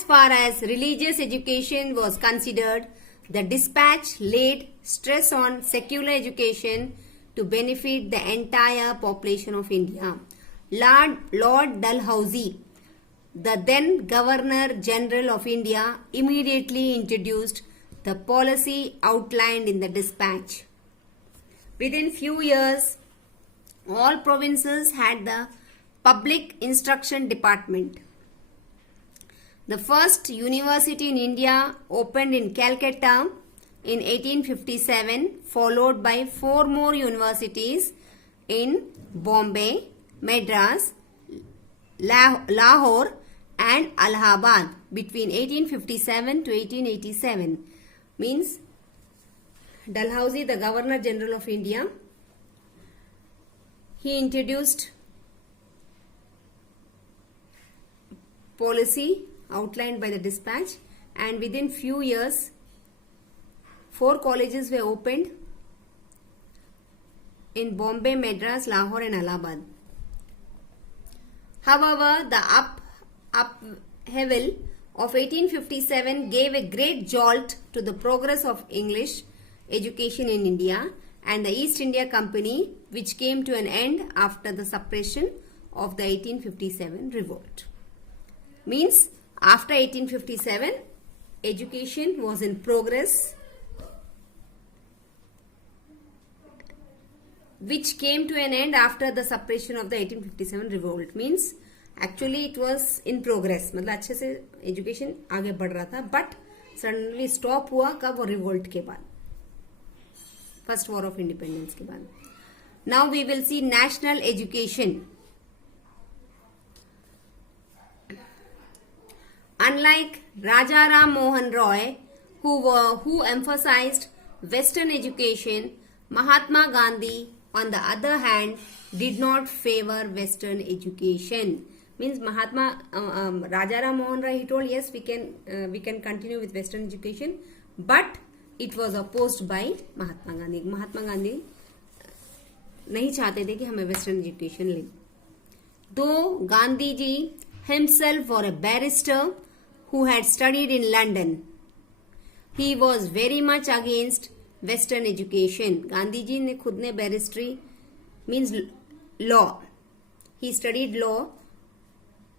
As far as religious education was considered, the dispatch laid stress on secular education to benefit the entire population of India. Lord Dalhousie, the then Governor General of India, immediately introduced the policy outlined in the dispatch. Within few years, all provinces had the public instruction department. The first university in India opened in Calcutta in 1857, followed by 4 more universities in Bombay, Madras, Lahore and Allahabad between 1857 to 1887. Means Dalhousie, the Governor General of India, he introduced policy outlined by the dispatch, and within few years 4 colleges were opened in Bombay, Madras, Lahore and Allahabad. However, the upheaval of 1857 gave a great jolt to the progress of English education in India and the East India Company, which came to an end after the suppression of the 1857 revolt. Means after 1857, education was in progress, which came to an end after the suppression of the 1857 revolt. Means actually it was in progress, मतलब अच्छे से education आगे बढ़ रहा था, but suddenly stop हुआ कब? वो revolt के बाद, first war of independence के बाद. Now we will see national education. Unlike Raja Ram Mohan Roy, who emphasized Western education, Mahatma Gandhi, on the other hand, did not favor Western education. Means Raja Ram Mohan Roy, he told yes, we can continue with Western education, but it was opposed by Mahatma Gandhi. Mahatma Gandhi नहीं चाहते थे कि हमें western education लें. Though Gandhi ji himself was a barrister who had studied in London, he was very much against Western education. Gandhi ji ने खुद ने barristery means law. He studied law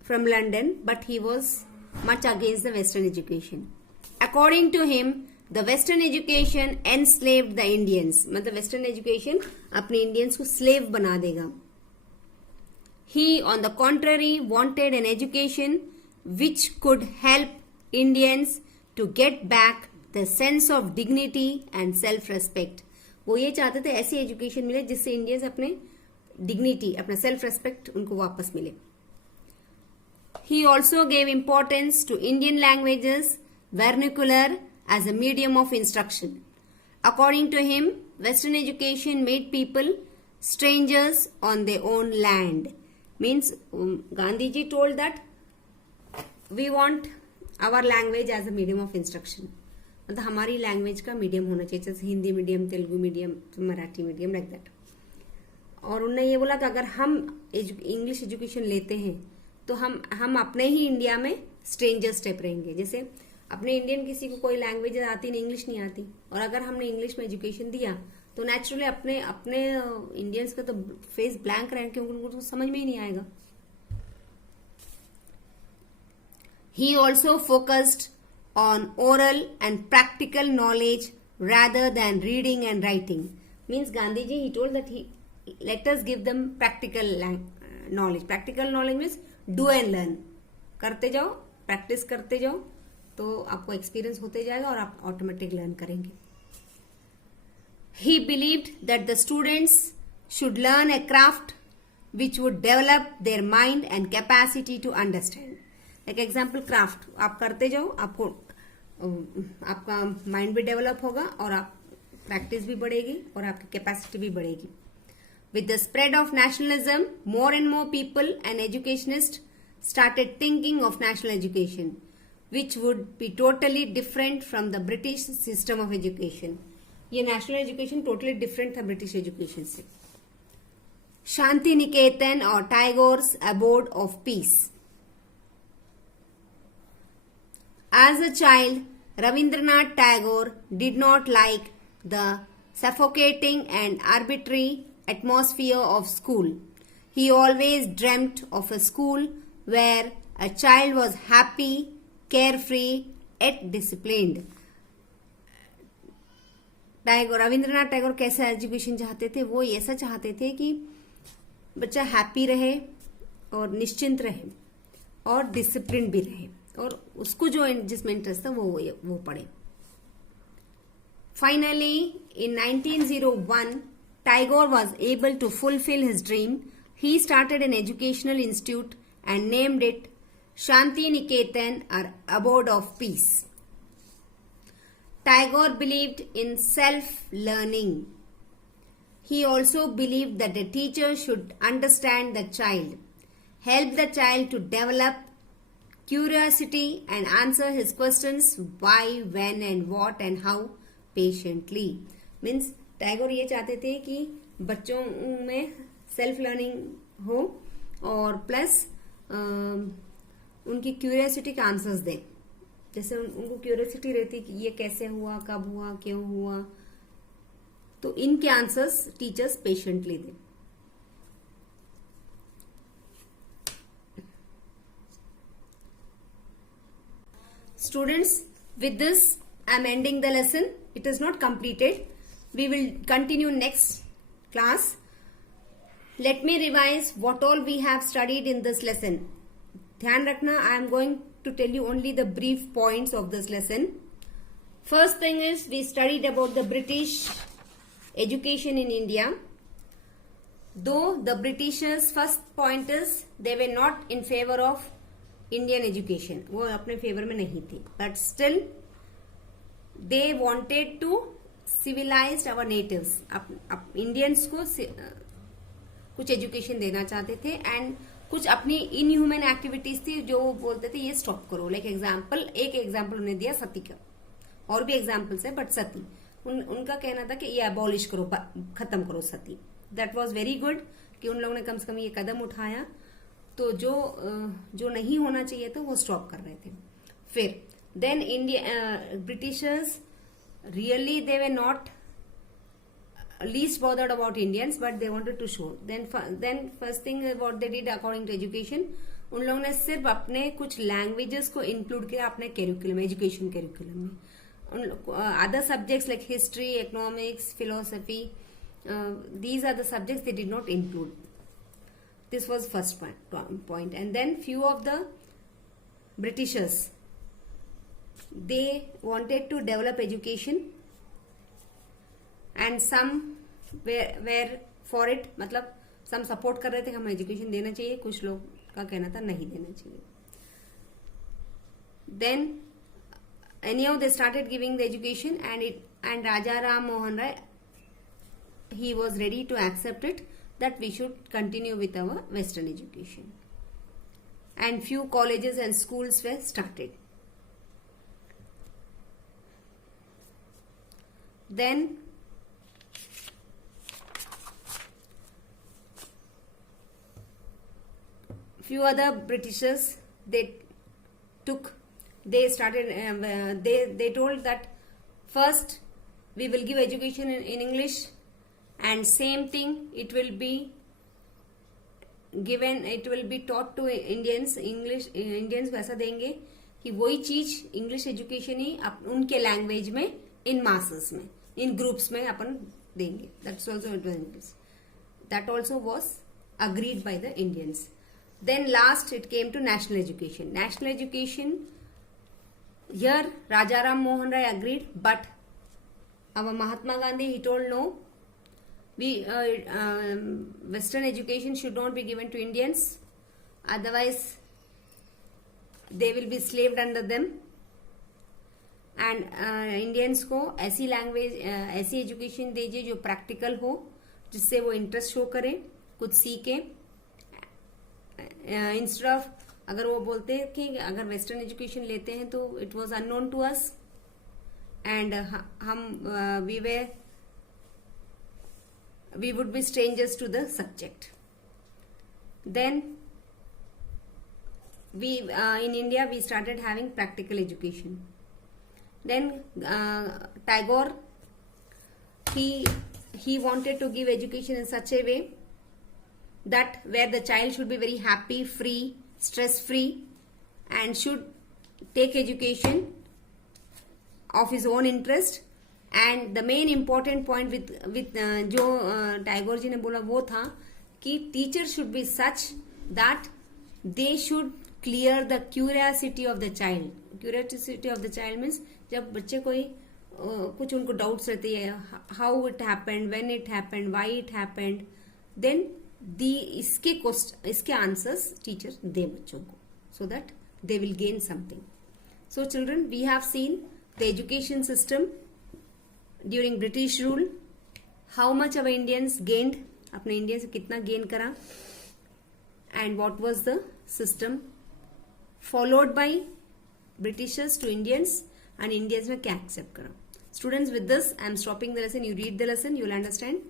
from London, but he was much against the Western education. According to him, the Western education enslaved the Indians. मतलब Western education अपने Indians को slave बना देगा. He, on the contrary, wanted an education which could help Indians to get back the sense of dignity and self-respect. वो ये चाहते थे ऐसी एजुकेशन मिले जिससे इंडियंस अपने डिग्निटी, अपना सेल्फ रेस्पेक्ट उनको वापस मिले. He also gave importance to Indian languages, vernacular, as a medium of instruction. According to him, Western education made people strangers on their own land. Means Gandhi ji told that we want our language as a medium of instruction. मतलब हमारी language का medium होना चाहिए, जैसे Hindi medium, Telugu medium, Marathi medium, like that. और उन्होंने ये बोला कि अगर हम इंग्लिश एजुकेशन लेते हैं तो हम अपने ही इंडिया में स्ट्रेंजर स्टेप रहेंगे. जैसे अपने इंडियन किसी को कोई लैंग्वेज आती नहीं, इंग्लिश नहीं आती, और अगर हमने इंग्लिश में एजुकेशन दिया तो नेचुरली अपने इंडियंस का तो फेस ब्लैंक रहेंगे क्योंकि उनको तो समझ में ही नहीं आएगा. He also focused on oral and practical knowledge rather than reading and writing. Means Gandhi ji, he told that let us give them practical knowledge. Practical knowledge means do and learn. करते जाओ, practice करते जाओ, तो आपको experience होते जाएगा और आप ऑटोमेटिक लर्न करेंगे. He believed that the students should learn a craft which would develop their mind and capacity to understand. Like example, craft आप करते जाओ, आपको आपका माइंड भी डेवलप होगा और आप प्रैक्टिस भी बढ़ेगी और आपकी कैपेसिटी भी बढ़ेगी. With the spread of nationalism, more and more people and educationists started thinking of national education, which would be totally different from the British system of education. ये नेशनल एजुकेशन टोटली डिफरेंट था British education से. Shantiniketan और Tagore's abode of peace. As a child, Rabindranath Tagore did not like the suffocating and arbitrary atmosphere of school. He always dreamt of a school where a child was happy, carefree, yet disciplined. Rabindranath Tagore कैसा education चाहते थे? वो ऐसा चाहते थे कि बच्चा happy रहे और निश्चिंत रहे और डिसिप्लिन भी रहे और उसको जो जिसमें इंटरेस्ट था वो पढ़े. Finally, in 1901, Tagore was able to fulfill his dream. He started an educational institute and named it Shanti Niketan, or Abode of Peace. Tagore believed in self-learning. He also believed that the teacher should understand the child, help the child to develop curiosity and answer his questions why, when and what and how patiently. Means Tagore ये चाहते थे कि बच्चों में self learning हो और plus उनकी curiosity के आंसर्स दें. जैसे उनको क्यूरियोसिटी रहती कि ये कैसे हुआ, कब हुआ, क्यों हुआ, तो इनके आंसर्स टीचर्स पेशेंटली दें. Students, with this I am ending the lesson. It is not completed. We will continue next class. Let me revise what all we have studied in this lesson. ध्यान रखना, I am going to tell you only the brief points of this lesson. First thing is we studied about the British education in India. Though the Britishers' first point is they were not in favor of Indian education. वो अपने favour में नहीं थी. But still they wanted to civilize our natives. Indians को कुछ education देना चाहते थे एंड कुछ अपनी इनह्यूमन एक्टिविटीज थी जो वो बोलते थे ये स्टॉप करो. लाइक एक एग्जाम्पल उन्हें दिया सती का, और भी एग्जाम्पल्स है बट सती उनका कहना था कि ये अबॉलिश करो, खत्म करो सती. दैट वाज वेरी गुड कि उन लोगों ने कम से कम ये कदम उठाया. तो जो नहीं होना चाहिए था वो स्टॉप कर रहे थे. फिर then India Britishers really they were not least bothered about Indians, but they wanted to show. Then first thing what they did according to education, उन लोगों ने सिर्फ अपने कुछ लैंग्वेजेस को इंक्लूड किया अपने कैरिकुलम, एजुकेशन कैरिकुलम में. Other subjects like history, economics, philosophy, these are the subjects they did not include. This was first point. And then few of the Britishers, they wanted to develop education and some were for it. मतलब some support कर रहे थे हम education देना चाहिए, कुछ लोग का कहना था नहीं देना चाहिए. Then anyhow they started giving the education and Raja Ram Mohan Rai, he was ready to accept it that we should continue with our Western education. And few colleges and schools were started. Then few other Britishers they started they told that first we will give education in English and same thing it will be taught to Indians. Indians वैसा देंगे कि वही चीज English education ही उनके language में इन masses में इन groups में अपन देंगे. That's also it was English. That also was agreed by the Indians. Then last it came to national education. National education, here Raja Ram Mohan Rai agreed, but our Mahatma Gandhi, he told no, Western education should not be given to Indians, otherwise they will be slaved under them. And Indians को ऐसी language ऐसी education दीजिए जो practical हो, जिससे वो interest show करें, कुछ सीखें. इंस्टेड ऑफ अगर वो बोलते हैं कि अगर वेस्टर्न एजुकेशन लेते हैं तो it was unknown to us and हम we would be strangers to the subject. Then we in India we started having practical education. Then Tagore, he wanted to give education in such a way that where the child should be very happy, free, stress free, and should take education of his own interest. And the main important point with जो टैगोर जी ने बोला वो था कि teacher should be such that they should clear the curiosity of the child. Curiosity of the child means जब बच्चे कोई कुछ उनको डाउट्स रहती है, how it happened, when it happened, why it happened, then इसके आंसर्स टीचर दे बच्चों को, so that they will gain something. So children, we have seen the education system during British rule, how much our Indians gained, अपने India से कितना gain करा, and what was the system followed by Britishers to Indians, and Indians ने क्या accept करा. Students, with this I am stopping the lesson. You read the lesson, you will understand.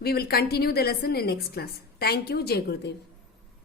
We will continue the lesson in next class. Thank you. Jai Gurudev.